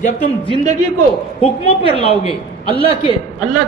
جب تم زندگی کو حکموں پر لاؤ گے، اللہ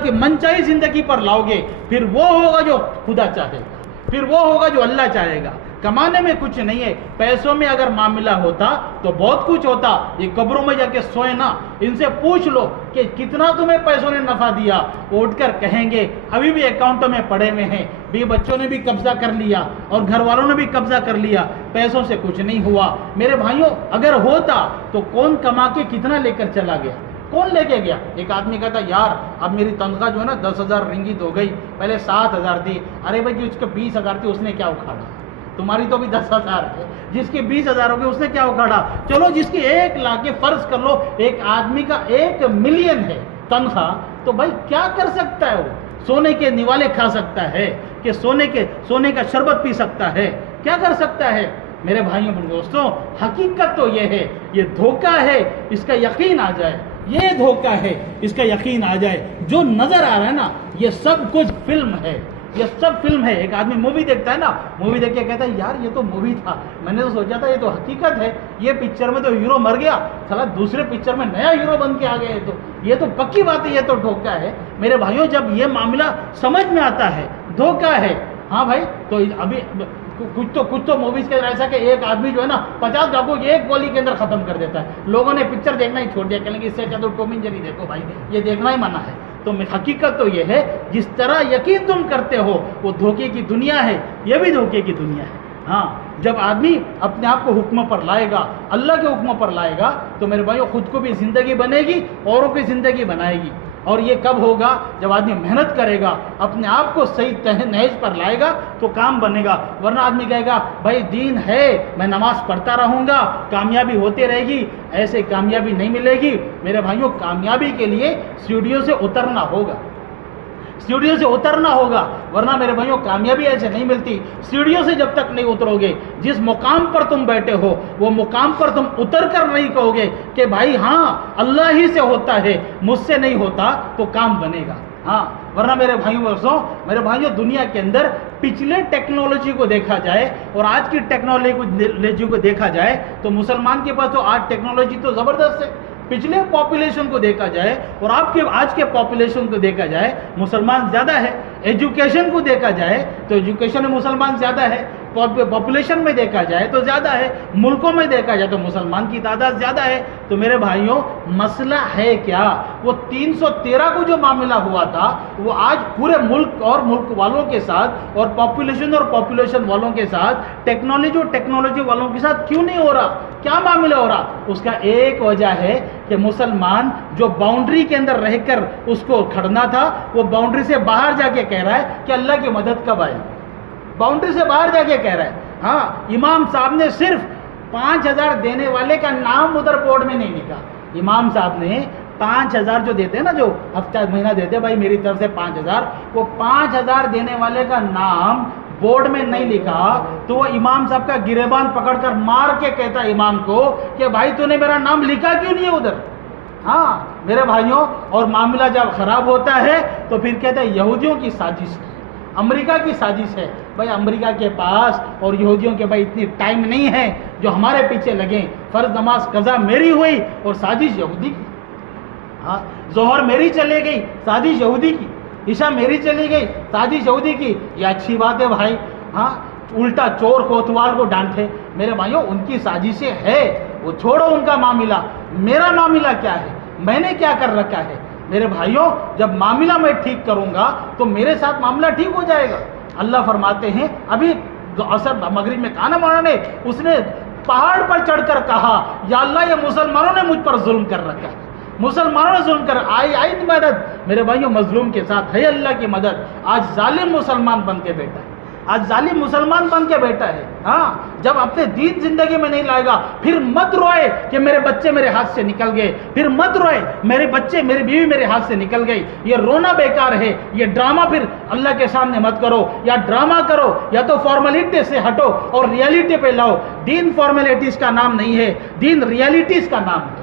کے منچاہی زندگی پر لاؤ گے، پھر وہ ہوگا جو خدا چاہے گا، پھر وہ ہوگا جو اللہ چاہے گا۔ کمانے میں کچھ نہیں ہے، پیسوں میں اگر معاملہ ہوتا تو بہت کچھ ہوتا۔ یہ قبروں میں جا کے سوئے نا، ان سے پوچھ لو کہ کتنا تمہیں پیسوں نے نفع دیا، وہ اٹھ کر کہیں گے ابھی بھی اکاؤنٹوں میں پڑے ہوئے ہیں، بھی بچوں نے بھی قبضہ کر لیا اور گھر والوں نے بھی قبضہ کر لیا، پیسوں سے کچھ نہیں ہوا۔ میرے بھائیوں، اگر ہوتا تو کون کما کے کتنا لے کر چلا گیا؟ کون لے کے گیا؟ ایک آدمی کہتا یار اب میری تنخواہ جو ہے نا 10,000 رنگیت ہو گئی، پہلے 7,000 تھی، ارے بھائی جی اس کے 20,000 تھی، اس نے کیا اکھاڑا؟ تمہاری تو بھی 10,000 ہے، جس کی 20,000 ہو گئی اس نے کیا اکھاڑا؟ چلو جس کی 1 لاکھ ہے، فرض کر لو ایک آدمی کا 1 ملین ہے تنخواہ، تو بھائی کیا کر سکتا ہے؟ وہ سونے کے نیوالے کھا سکتا ہے کہ سونے کا شربت پی سکتا ہے؟ کیا کر سکتا ہے؟ میرے بھائیوں اور دوستوں، حقیقت تو یہ ہے، یہ دھوکہ ہے، اس کا یقین آ جائے، یہ دھوکہ ہے، اس کا یقین آ جائے۔ جو نظر آ رہا ہے نا، یہ سب کچھ فلم ہے، یہ سب فلم ہے۔ ایک آدمی مووی دیکھتا ہے نا، مووی دیکھ کے کہتا ہے یار یہ تو مووی تھا، میں نے تو سوچا تھا یہ تو حقیقت ہے، یہ پکچر میں تو ہیرو مر گیا، سلا دوسرے پکچر میں نیا ہیرو بن کے آ گیا، تو یہ تو پکی بات ہے، یہ تو دھوکہ ہے۔ میرے بھائیوں، جب یہ معاملہ سمجھ میں آتا ہے دھوکہ ہے، ہاں بھائی، تو ابھی کچھ تو موویز کے ایسا کہ ایک آدمی جو ہے نا 50 ڈاکو ایک گولی کے اندر ختم کر دیتا ہے، لوگوں نے پکچر دیکھنا ہی چھوڑ دیا، کہیں گے اس سے اچھا تو ٹام اینڈ جیری دیکھو بھائی، یہ دیکھنا ہی منع ہے۔ تو حقیقت تو یہ ہے، جس طرح یقین تم کرتے ہو وہ دھوکے کی دنیا ہے، یہ بھی دھوکے کی دنیا ہے۔ ہاں، جب آدمی اپنے آپ کو حکموں پر لائے گا، اللہ کے حکموں پر لائے گا، تو میرے بھائیوں خود کو بھی زندگی بنے گی، اوروں کی زندگی بنائے گی۔ اور یہ کب ہوگا؟ جب آدمی محنت کرے گا، اپنے آپ کو صحیح نہج پر لائے گا تو کام بنے گا۔ ورنہ آدمی کہے گا بھائی دین ہے، میں نماز پڑھتا رہوں گا، کامیابی ہوتی رہے گی، ایسے کامیابی نہیں ملے گی۔ میرے بھائیوں، کامیابی کے لیے سیڑھیوں سے اترنا ہوگا، سیڑھیوں سے اترنا ہوگا، ورنہ میرے بھائیوں کامیابی ایسے نہیں ملتی۔ سیڑھیوں سے جب تک نہیں اترو گے، جس مقام پر تم بیٹھے ہو وہ مقام پر تم اتر کر نہیں کہو گے کہ بھائی ہاں اللہ ہی سے ہوتا ہے، مجھ سے نہیں ہوتا، تو کام بنے گا۔ ہاں، ورنہ میرے بھائیوں دنیا کے اندر پچھلے ٹیکنالوجی کو دیکھا جائے اور آج کی ٹیکنالوجی کو دیکھا جائے تو مسلمان کے پاس تو آج ٹیکنالوجی تو زبردست ہے۔ پچھلے پاپولیشن کو دیکھا جائے اور آج کے پاپولیشن کو دیکھا جائے، مسلمان زیادہ ہے۔ ایجوکیشن کو دیکھا جائے تو ایجوکیشن میں مسلمان زیادہ ہے، پاپولیشن میں دیکھا جائے تو زیادہ ہے، ملکوں میں دیکھا جائے تو مسلمان کی تعداد زیادہ ہے۔ تو میرے بھائیوں، مسئلہ ہے کیا؟ وہ 313 کو جو معاملہ ہوا تھا وہ آج پورے ملک اور ملک والوں کے ساتھ اور پاپولیشن والوں کے ساتھ، ٹیکنالوجی والوں کے ساتھ کیوں نہیں ہو رہا؟ کیا معاملہ ہو رہا؟ اس کا ایک وجہ ہے کہ مسلمان جو باؤنڈری کے اندر رہ کر اس کو کھڑنا تھا، وہ باؤنڈری سے باہر جا کے کہہ رہا ہے کہ اللہ کی مدد کب آئے؟ باؤنڈری سے باہر جا کے کہہ رہا ہے۔ ہاں، امام صاحب نے صرف 5,000 دینے والے کا نام ادھر بورڈ میں نہیں لکھا۔ امام صاحب نے 5,000 جو دیتے ہیں نا، جو ہفتہ مہینہ دیتے بھائی میری طرف سے 5,000، وہ 5,000 دینے والے کا نام بورڈ میں نہیں لکھا، تو وہ امام صاحب کا گریبان پکڑ کر مار کے کہتا امام کو کہ بھائی تو نے میرا نام لکھا کیوں نہیں ہے ادھر؟ ہاں میرے بھائیوں، اور معاملہ جب خراب ہوتا ہے تو پھر کہتا ہے یہودیوں کی سازش ہے، امریکہ کی سازش ہے۔ بھائی امریکہ کے پاس اور یہودیوں کے بھائی اتنی ٹائم نہیں ہے جو ہمارے پیچھے لگیں۔ فرض نماز قضا میری ہوئی اور سازش یہودی کی۔ ہاں، ظہر میری چلے گئی، سازش یہودی کی، عشاء میری چلی گئی، سازش یہودی کی۔ یہ اچھی بات ہے بھائی، ہاں، الٹا چور کوتوال کو ڈانٹے۔ میرے بھائیوں، ان کی سازشیں ہے، وہ چھوڑو ان کا معاملہ، میرا معاملہ کیا ہے، میں نے کیا کر رکھا ہے؟ میرے بھائیوں، جب معاملہ میں ٹھیک کروں گا تو میرے ساتھ معاملہ ٹھیک ہو جائے گا۔ اللہ فرماتے ہیں، ابھی عصر مغرب میں کہا نا مولانا نے، اس نے پہاڑ پر چڑھ کر کہا یا اللہ یہ مسلمانوں نے مجھ پر ظلم کر رکھا ہے، مسلمانوں نے ظلم کر، آئی مدد۔ میرے بھائیوں، مظلوم کے ساتھ ہے اللہ کی مدد۔ آج ظالم مسلمان بن کے بیٹھا ہے، آج ظالم مسلمان بن کے بیٹھا ہے۔ ہاں، جب اپنے دین زندگی میں نہیں لائے گا، پھر مت روئے کہ میرے بچے میرے ہاتھ سے نکل گئے، پھر مت روئے میرے بچے میری بیوی میرے ہاتھ سے نکل گئی۔ یہ رونا بیکار ہے، یہ ڈرامہ پھر اللہ کے سامنے مت کرو، یا ڈرامہ کرو یا تو فارمیلٹی سے ہٹو اور ریالٹی پہ لاؤ۔ دین فارمیلٹیز کا نام نہیں ہے، دین ریالٹیز کا نام ہے۔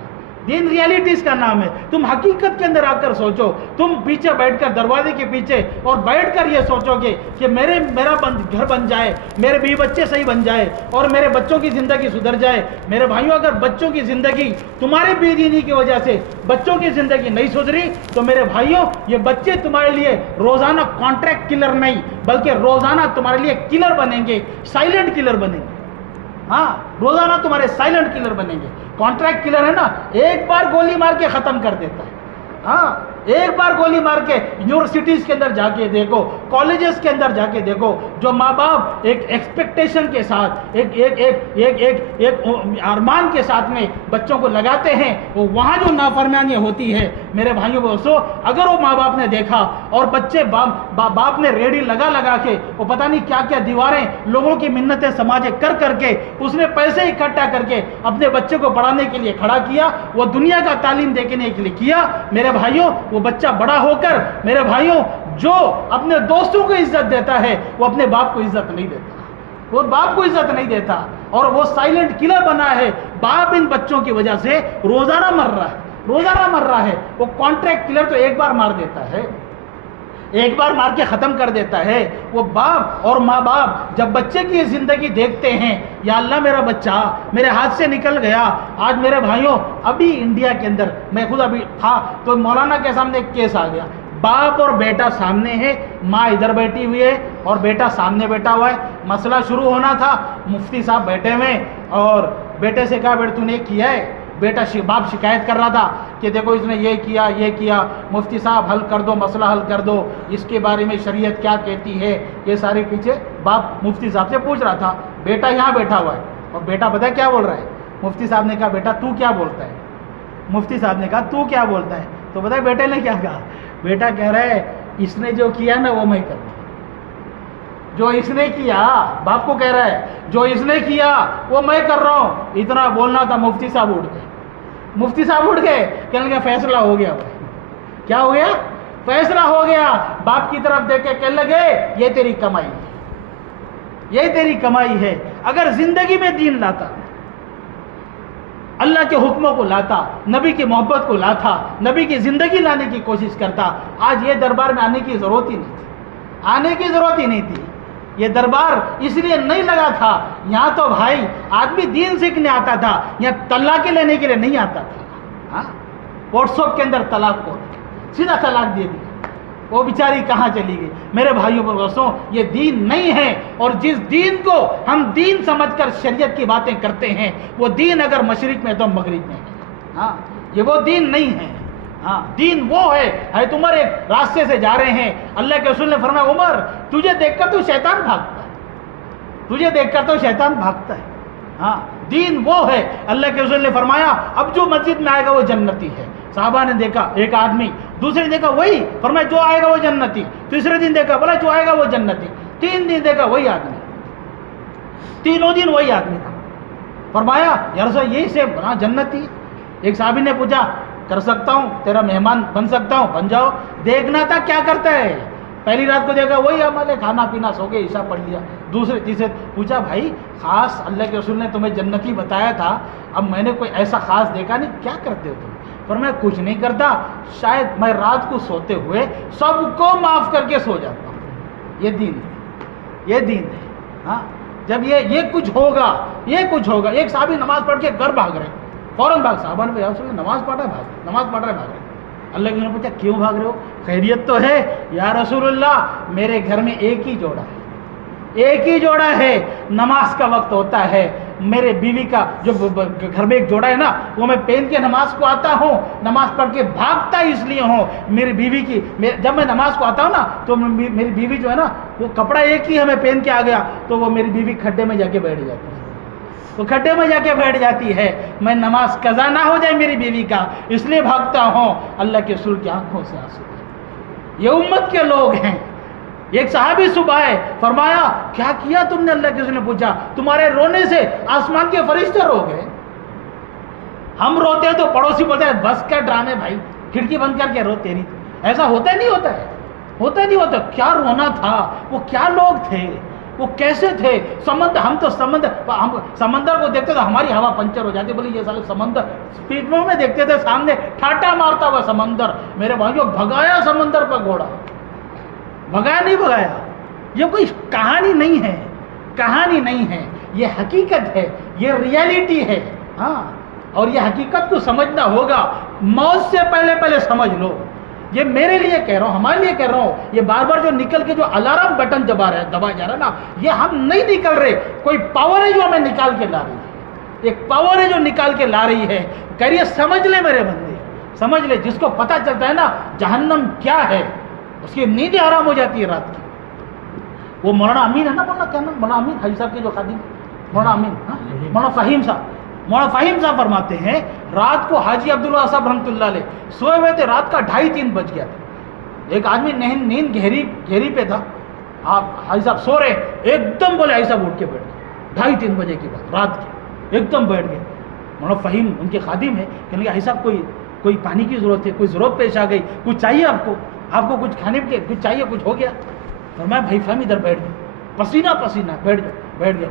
دین ریالٹیز کا نام ہے. تم حقیقت کے اندر آ کر سوچو. تم پیچھے بیٹھ کر دروازے کے پیچھے اور بیٹھ کر یہ سوچو گے کہ میرا گھر بن جائے, میرے بیوی بچے صحیح بن جائے اور میرے بچوں کی زندگی سدھر جائے. میرے بھائیوں, اگر بچوں کی زندگی تمہاری بے دینی کی وجہ سے بچوں کی زندگی نہیں سدھری تو میرے بھائیوں, یہ بچے تمہارے لیے روزانہ کانٹریکٹ کلر نہیں بلکہ روزانہ تمہارے لیے کلر بنیں گے, سائلنٹ کلر بنیں گے. ہاں, روزانہ تمہارے سائلنٹ کلر بنیں گے. کانٹریکٹ کلر ہے نا, ایک بار گولی مار کے ختم کر دیتا ہے. ہاں, ایک بار گولی مار کے یونیورسٹیز کے اندر جا کے دیکھو, کالجز کے اندر جا کے دیکھو, جو ماں باپ ایک ایکسپیکٹیشن کے ساتھ ایک ارمان کے ساتھ میں بچوں کو لگاتے ہیں, وہ وہاں جو نافرمانیاں ہوتی ہے میرے بھائیوں دوستو, اگر وہ ماں باپ نے دیکھا اور بچے باپ نے ریڑھی لگا کے وہ پتہ نہیں کیا کیا دیواریں لوگوں کی منتیں سماجے کر کے اس نے پیسے اکٹھا کر کے اپنے بچے کو پڑھانے کے لیے کھڑا کیا, وہ دنیا کا تعلیم دیکھنے کے لیے کیا. میرے بھائیوں, وہ بچہ بڑا ہو کر میرے بھائیوں جو اپنے دوستوں کو عزت دیتا ہے وہ اپنے باپ کو عزت نہیں دیتا, وہ باپ کو عزت نہیں دیتا, اور وہ سائلنٹ کلر بنا ہے. باپ ان بچوں کی وجہ سے روزانہ مر رہا ہے. وہ کانٹریکٹ کلر تو ایک بار مار دیتا ہے, ایک بار مار کے ختم کر دیتا ہے. وہ باپ اور ماں باپ جب بچے کی زندگی دیکھتے ہیں, یا اللہ میرا بچہ میرے ہاتھ سے نکل گیا. آج میرے بھائیوں, ابھی انڈیا کے اندر میں خود ابھی تھا تو مولانا کے سامنے ایک کیس آ گیا. باپ اور بیٹا سامنے ہے, ماں ادھر بیٹھی ہوئی ہے اور بیٹا سامنے بیٹھا ہوا ہے. مسئلہ شروع ہونا تھا, مفتی صاحب بیٹھے ہوئے اور بیٹے سے کہا بیٹا تو نے کیا ہے. بیٹا باپ شکایت کر رہا تھا کہ دیکھو اس نے یہ کیا, مفتی صاحب حل کر دو, مسئلہ حل کر دو, اس کے بارے میں شریعت کیا کہتی ہے. یہ سارے پیچھے باپ مفتی صاحب سے پوچھ رہا تھا. بیٹا یہاں بیٹھا ہوا ہے اور بیٹا پتہ ہے کیا بول رہا ہے. مفتی صاحب نے کہا بیٹا تو کیا بولتا ہے. مفتی صاحب نے کہا تو کیا بولتا ہے. تو پتہ ہے بیٹے نے کیا کہا. بیٹا کہہ رہا ہے اس نے جو کیا نا وہ میں کروں, جو اس نے کیا, باپ کو کہہ رہا ہے جو اس نے کیا وہ میں کر رہا ہوں. اتنا بولنا تھا, مفتی صاحب اٹھ گئے کہنے لگے فیصلہ ہو گیا. کیا ہو گیا؟ فیصلہ ہو گیا. باپ کی طرف دیکھ کے کہنے لگے یہ تیری کمائی ہے, یہ تیری کمائی ہے. اگر زندگی میں دین لاتا, اللہ کے حکموں کو لاتا, نبی کی محبت کو لاتا, نبی کی زندگی لانے کی کوشش کرتا, آج یہ دربار میں آنے کی ضرورت ہی نہیں تھی. یہ دربار اس لیے نہیں لگا تھا, یہاں تو بھائی آدمی دین سیکھنے آتا تھا, یہاں طلاق لینے کے لیے نہیں آتا تھا. واٹس ایپ کے اندر طلاق کو سیدھا طلاق دے دی, وہ بیچاری کہاں چلی گئی. میرے بھائیوں پر دوستوں, یہ دین نہیں ہے. اور جس دین کو ہم دین سمجھ کر شریعت کی باتیں کرتے ہیں, وہ دین اگر مشرق میں تو مغرب میں ہے. یہ وہ دین نہیں ہے. دین وہ ہے عمر ایک راستے سے جا رہے ہیں, اللہ کے رسول نے فرمایا عمر تجھے دیکھ کر تو شیطان بھاگتا ہے. دین وہ ہے. اللہ کے رسول نے فرمایا اب جو مسجد میں آئے گا وہ جنتی ہے. صحابہ نے دیکھا ایک آدمی, دوسرے نے دیکھا وہی, فرمایا جو آئے گا وہ جنتی. تیسرے دن دیکھا بولا جو آئے گا وہ جنتی. 3 دن دیکھا وہی آدمی, تینوں دن وہی آدمی تھا. فرمایا یا رسول اللہ یہ سے جنتی. ایک صحابی نے پوچھا کر سکتا ہوں, تیرا مہمان بن سکتا ہوں, بن جاؤ. دیکھنا تھا کیا کرتا ہے. پہلی رات کو دیکھا وہی عمل ہے, کھانا پینا سو کے عشاء پڑھ لیا. دوسرے تیسرے پوچھا بھائی خاص اللہ کے رسول نے تمہیں جنتی بتایا تھا, اب میں نے کوئی ایسا خاص دیکھا نہیں, کیا کرتے ہو تم؟ پر میں کچھ نہیں کرتا, شاید میں رات کو سوتے ہوئے سب کو معاف کر کے سو جاتا ہوں. یہ دین ہے. جب یہ کچھ ہوگا. ایک صحابی نماز پڑھ کے گھر بھاگ رہے ہیں, فوراً بھاگ. صحابہ نے کہا نماز پڑھ رہے بھاگ رہے. اللہ کے نے پوچھا کیوں بھاگ رہے ہو, خیریت تو ہے؟ یا رسول اللہ میرے گھر میں ایک ہی جوڑا ہے, نماز کا وقت ہوتا ہے, میرے بیوی کا جو گھر میں ایک جوڑا ہے نا وہ میں پہن کے نماز کو آتا ہوں, نماز پڑھ کے بھاگتا اس لیے ہوں. میری بیوی کی جب میں نماز کو آتا ہوں نا تو میری بیوی جو ہے نا وہ کپڑا ایک ہی ہمیں پہن کے آ گیا تو وہ میری بیوی کھڈے میں جا کے بیٹھ جاتی ہے. میں نماز قضا نہ ہو جائے میری بیوی کا, اس لیے بھاگتا ہوں. اللہ کے رسول کی آنکھوں سے آنسو. یہ امت کے لوگ ہیں. ایک صحابی صبح آئے, فرمایا کیا کیا تم نے؟ اللہ کے رسول نے پوچھا تمہارے رونے سے آسمان کے فرشتے رو گئے. ہم روتے ہیں تو پڑوسی بولتے ہیں بس کیا ڈرامے بھائی, کھڑکی بند کر کے رو. تیری ایسا ہوتا نہیں ہوتا. کیا رونا تھا, وہ کیا لوگ تھے, وہ کیسے تھے سمندر. ہم تو سمندر کو دیکھتے تو ہماری ہوا پنچر ہو جاتی. بولے یہ سارے سمندر فلموں میں دیکھتے تھے سامنے ٹھاٹا مارتا ہوا سمندر. میرے بھائیوں بھگایا سمندر پر گھوڑا, بھگایا نہیں بھگایا. یہ کوئی کہانی نہیں ہے, کہانی نہیں ہے, یہ حقیقت ہے, یہ ریالٹی ہے. ہاں, اور یہ حقیقت کو سمجھنا ہوگا. موت سے پہلے سمجھ لو. یہ میرے لیے کہہ رہا ہوں, ہمارے لیے کہہ رہا ہوں. یہ بار بار جو نکل کے جو الارم بٹن دبا جا رہا ہے نا, یہ ہم نہیں نکل رہے. کوئی پاور ہے جو ہمیں نکال کے لا رہی ہے, ایک پاور ہے جو نکال کے لا رہی ہے. کہیے سمجھ لے میرے بندے, سمجھ لے. جس کو پتہ چلتا ہے نا جہنم کیا ہے, اس کی نیند حرام ہو جاتی ہے رات کی. وہ مولانا امین ہے نا, مولانا کیا نام, مولانا امین حاجی صاحب کے جو خادم, مولانا امین, مولانا فہیم صاحب فرماتے ہیں رات کو حاجی عبداللہ صاحب رحمۃ اللہ علیہ سوئے ہوئے تھے. رات کا 2:30-3 بج گیا تھا. ایک آدمی نیند گہری پہ تھا. آپ حاجی صاحب سو رہے, ایک دم بولے حاجی صاحب اٹھ کے بیٹھ گئے. 2:30-3 بجے کی بات رات کی, ایک دم بیٹھ گئے. مولانا فہیم ان کے خادم ہیں, کہنے لگے حاجی صاحب کوئی پانی کی ضرورت ہے, کوئی ضرورت پیش آ گئی, کچھ چاہیے آپ کو کچھ کھانے کے کچھ چاہیے, کچھ ہو گیا. فرمایا بھائی فہیم ادھر بیٹھ گئے, پسینہ بیٹھ گئے.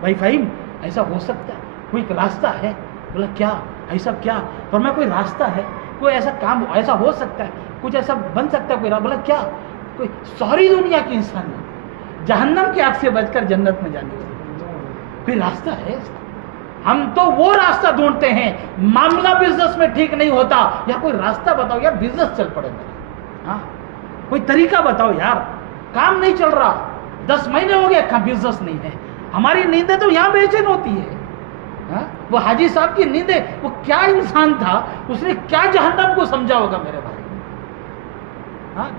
بھائی فہیم ایسا ہو سکتا ہے, کوئی راستہ ہے؟ بولا کیا ایسا کیا؟ فرمایا کوئی راستہ ہے, کوئی ایسا کام ایسا ہو سکتا ہے, کچھ ایسا بن سکتا ہے کوئی. بولا کیا؟ کوئی ساری دنیا کی انسان جہنم کی آگ سے بچ کر جنت میں جانے والی کوئی راستہ ہے؟ ہم تو وہ راستہ ڈھونڈتے ہیں. معاملہ بزنس میں ٹھیک نہیں ہوتا, یا کوئی راستہ بتاؤ یار, بزنس چل پڑے میرا. ہاں, کوئی طریقہ بتاؤ یار, کام نہیں چل رہا, 10 مہینے ہو گئے بزنس نہیں ہے. ہماری نیندیں تو یہاں بے چین ہوتی ہے. وہ حاجی صاحب کی نیندیں, وہ کیا انسان تھا, اس نے کیا جہنم کو سمجھا ہوگا میرے بھائی.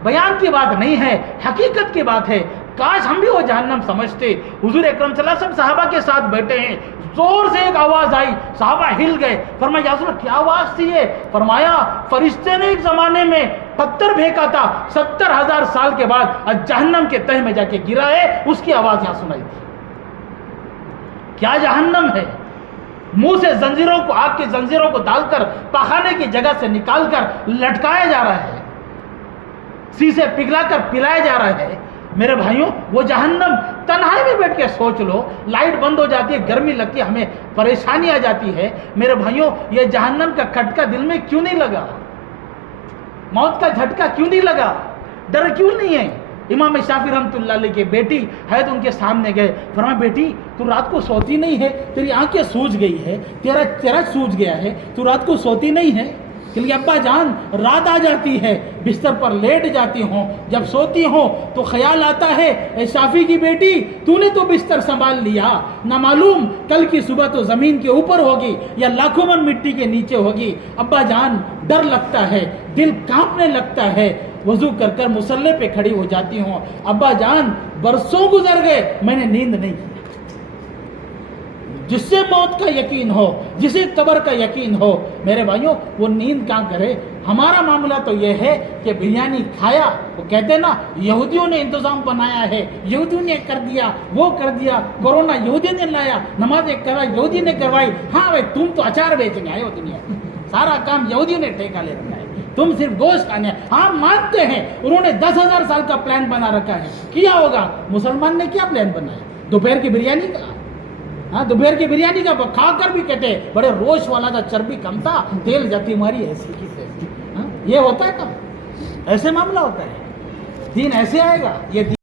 بیان کی بات نہیں ہے, حقیقت کی بات ہے. کاش ہم بھی وہ جہنم سمجھتے. حضور اکرم صلی اللہ علیہ وسلم صحابہ کے ساتھ بیٹھے ہیں, زور سے ایک آواز آئی, صحابہ ہل گئے. فرمایا یا رسول اللہ کیا آواز تھی یہ؟ فرمایا فرشتے نے ایک زمانے میں پتھر پھینکا تھا, 70,000 سال کے بعد جہنم کے تہ میں جا کے گرا ہے, اس کی آواز یہاں سنائی تھی. کیا جہنم ہے, منہ سے زنجیروں کو, آگ کی زنجیروں کو ڈال کر پخانے کی جگہ سے نکال کر لٹکایا جا رہا ہے, سیسے پگھلا کر پلایا جا رہا ہے. میرے بھائیوں وہ جہنم, تنہائی میں بیٹھ کے سوچ لو, لائٹ بند ہو جاتی ہے, گرمی لگتی ہے, ہمیں پریشانی آ جاتی ہے. میرے بھائیوں یہ جہنم کا کھٹکا دل میں کیوں نہیں لگا؟ موت کا جھٹکا کیوں نہیں لگا؟ ڈر کیوں نہیں ہے؟ امام شافعی رحمۃ اللہ علیہ کی بیٹی ہے تو ان کے سامنے گئے. فرمایا بیٹی تو رات کو سوتی نہیں ہے, تیری آنکھیں سوج گئی ہے, تیرا سوج گیا ہے, تو رات کو سوتی نہیں ہے؟ کہ ابا جان رات آ جاتی ہے, بستر پر لیٹ جاتی ہوں, جب سوتی ہوں تو خیال آتا ہے اے شافعی کی بیٹی تو نے تو بستر سنبھال لیا, نہ معلوم کل کی صبح تو زمین کے اوپر ہوگی یا لاکھوں من مٹی کے نیچے ہوگی. ابا جان ڈر لگتا ہے, دل کانپنے لگتا ہے, وضو کر کر مصلی پہ کھڑی ہو جاتی ہوں. ابا جان برسوں گزر گئے میں نے نیند نہیں کی. جس سے موت کا یقین ہو, جسے قبر کا یقین ہو, میرے بھائیوں وہ نیند کہاں کرے. ہمارا معاملہ تو یہ ہے کہ بریانی کھایا, وہ کہتے ہیں نا یہودیوں نے انتظام بنایا ہے, یہودیوں نے کر دیا, وہ کر دیا, کورونا یہودی نے لایا, نمازیں کروائی یہودی نے کروائی. ہاں بھائی تم تو اچار بیچنے آئے ہو دنیا, سارا کام یہودیوں نے ٹھیکا لے رکھا ہے, تم صرف گوشت کھانے. ہاں مانتے ہیں انہوں نے 10,000 سال کا پلان بنا رکھا ہے, کیا ہوگا. مسلمان نے کیا پلان بنایا؟ دوپہر کی بریانی کا, ہاں دوپہر کی بریانی کا کھا کر بھی کہتے بڑے روش والا تھا, چربی کم تھا, تیل جاتی ہماری ایسی کی تیسی. یہ ہوتا ہے کب؟ ایسے معاملہ ہوتا ہے. دین ایسے آئے گا, یہ